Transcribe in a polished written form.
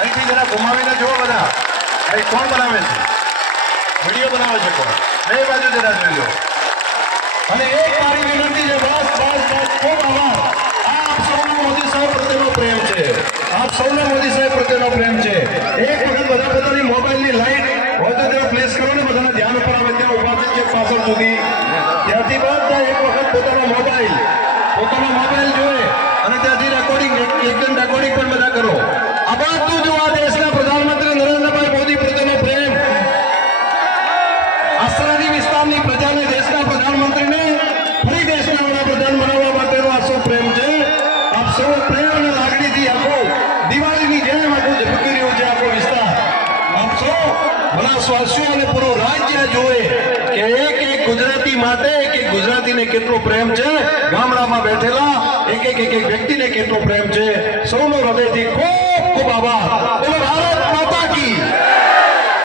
અહીંથી જરા ઘુમાવીને જુઓ બધા. અહીં કોણ બનાવે છે? વિડીયો બનાવે છે કોણ? બે બાજુ જરા જોઈ લો. અને એક મારી વિનંતી છે, બસ બસ બસ, ખૂબ આભાર. આપ સૌનો મોદી સાહેબ પ્રત્યેનો પ્રેમ છે. આપ સૌનો મોદી સાહેબ પ્રત્યેનો પ્રેમ છે. એક વખત બધા પોતાની મોબાઈલની લાઈટ હોય તો તેઓ પ્લેસ કરો ને, બધાના ધ્યાન ઉપર આવે ત્યાં ઉભા થઈ છે પાછળ સુધી. ત્યાંથી બધા એક વખત પોતાનો મોબાઈલ જોવે અને ત્યાંથી રેકોર્ડિંગ એકદમ રેકોર્ડિંગ પણ બધા કરો. આ બધું જો આ દેશના પ્રધાનમંત્રી નરેન્દ્રભાઈ મોદી પ્રત્યેનો પ્રેમ, આ સરહદી વિસ્તારની પ્રજાને દેશના પ્રધાનમંત્રીને ફરી દેશના વડાપ્રધાન બનાવવા માટેનો આ સૌ પ્રેમ છે. આપ સૌ પ્રેમ અને લાગણીથી આખો દિવાળીની જેમ આખું ઝબકી રહ્યું છે આખો વિસ્તાર. આપ સૌ બનાસવાસીઓ અને પૂરું રાજ્ય જોવે કે એક એક ગુજરાતી માટે એક એક ગુજરાતીને કેટલો પ્રેમ છે. ગામડામાં બેઠેલા એક એક વ્યક્તિને કેટલો પ્રેમ છે. સૌનો હૃદયથી ખૂબ ખૂબ આભાર.